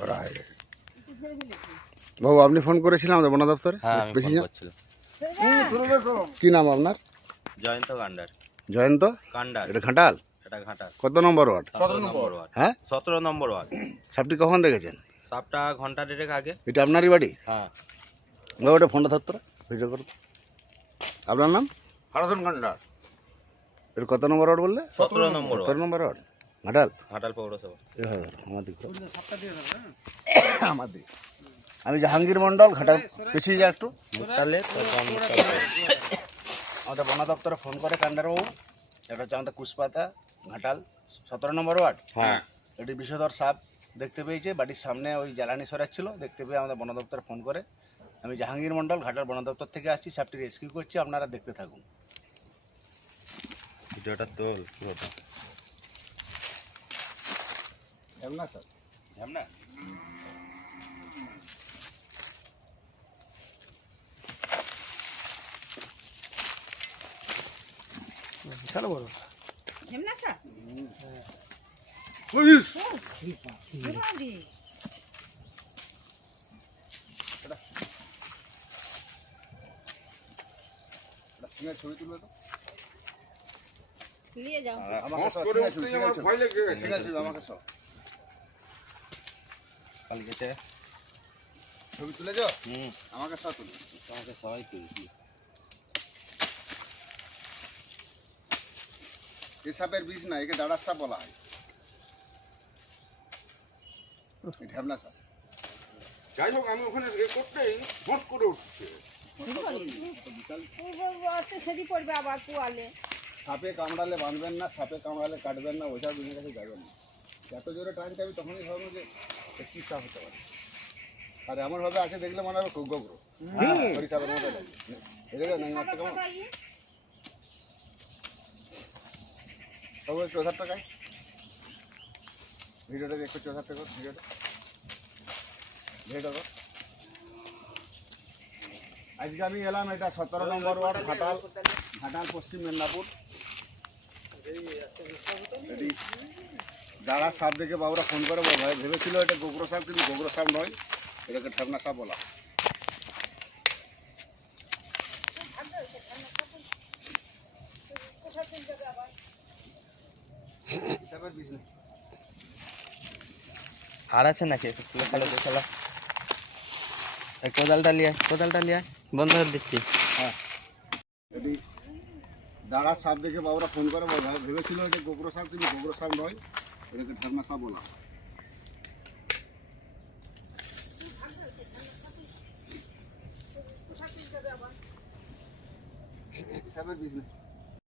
ধরা হয়ে গেছে বাবু আপনি ফোন করেছিলেন আমাদের বন দপ্তরে? হ্যাঁ আমি বেশি? কি নাম আপনার? জয়ন্ত কান্ডার। জয়ন্ত? কান্ডার। এটা ঘাটাল? এটা ঘাটার কত নম্বর ওয়ার্ড? সতেরো নম্বর ওয়ার্ড। হ্যাঁ? সতেরো নম্বর ওয়ার্ড। সাপটি কখন দেখেছেন? সাপটা ঘণ্টা দেড়েক আগে। এটা আপনারই বাড়ি? হ্যাঁ। বাবু ওটা ফোনটা ধরতো? ভিডিও করো আপনার নাম? হারাধন কান্ডার। এটা কত নম্বর ওয়ার্ড বললে? সতেরো নম্বর সতেরো নম্বর ওয়ার্ড। ঘাটাল ঘাটাল পৌরসভা। করো। আমার দিক। আমি জাহাঙ্গীর মন্ডল ঘাটাল। পিছিয়ে যা একটু। মুক্তালে আমাদের বন দপ্তরে ফোন করে কান্ডারবাবু এটা হচ্ছে আমাদের কুশপাতা ঘাটাল সতেরো নম্বর ওয়ার্ড। হ্যাঁ। এটি বিষধর সাপ দেখতে পেয়েছে। বাড়ির সামনে ওই জ্বালানি সরাচ্ছিল দেখতে পেয়ে আমাদের বন দপ্তরে ফোন করে। আমি জাহাঙ্গীর মন্ডল ঘাটাল বন দপ্তর থেকে আসছি সাপটি রেস্কিউ করছি আপনারা দেখতে থাকুন। ভিডিওটা তোল পুরোটা না স্যার? ঝামনা Gimna sa? Police Grabe. ছবি তুলবে তো? নিয়ে যাও। আমাকে সব ভয় লেগে গেছে। আমাকে সব। কালকে ছবি তুলেছ? হুম। আমাকে সব তুলে। তোমাকে সবাই তুলছি এই সাপের বিষ না একে দাঁড়ার সাপ বলা হয়। সাপ। যাই হোক আমি ওখানে এ করতেই হস করে উঠছে। সেদি পড়বে আবার পোয়ালে। সাপে কামড়ালে বাঁধবেন না সাপে কামড়ালে কাটবেন না ওইসব দিনের কাছে যাবেন না। যত জোরে টান চাবি তখনই ভাববো যে এ কি সাপ হতে পারে। আর এমনভাবে আছে দেখলে মনে হবে খুব গোবর হরি সাপের মতো। লাগে এই দেখো না মারতে কেমন? তবু একটু ওধার টাকায় ভিডিওটা একটু চোধার টাকা ভিডিওটা। ভিডিওটা কর। আজকে আমি এলাম এটা সতেরো নম্বর ওয়ার্ড ঘাটাল ঘাটাল পশ্চিম মেদিনীপুর। যারা সাপ দেখে বাবুরা ফোন করে বলে ভাই ভেবেছিল এটা গোগ্র সাপ কিন্তু গোগ্র সাপ নয়। এটাকে ঠান্ডা সাপ বলা হয়। আর আছে নাকি? খালো কোদালটা লিয়ে কোদালটা লিয়ে বন্ধ করে দিচ্ছি। এটি দাঁড়া সাপ দেখে বাবুরা ফোন করে বলে ভাই ভেবেছিল এটা গোগ্র সাপ কিন্তু গোগ্র সাপ নয়। এটাকে ঠান্ডা সাপ বলা হিসাবের business।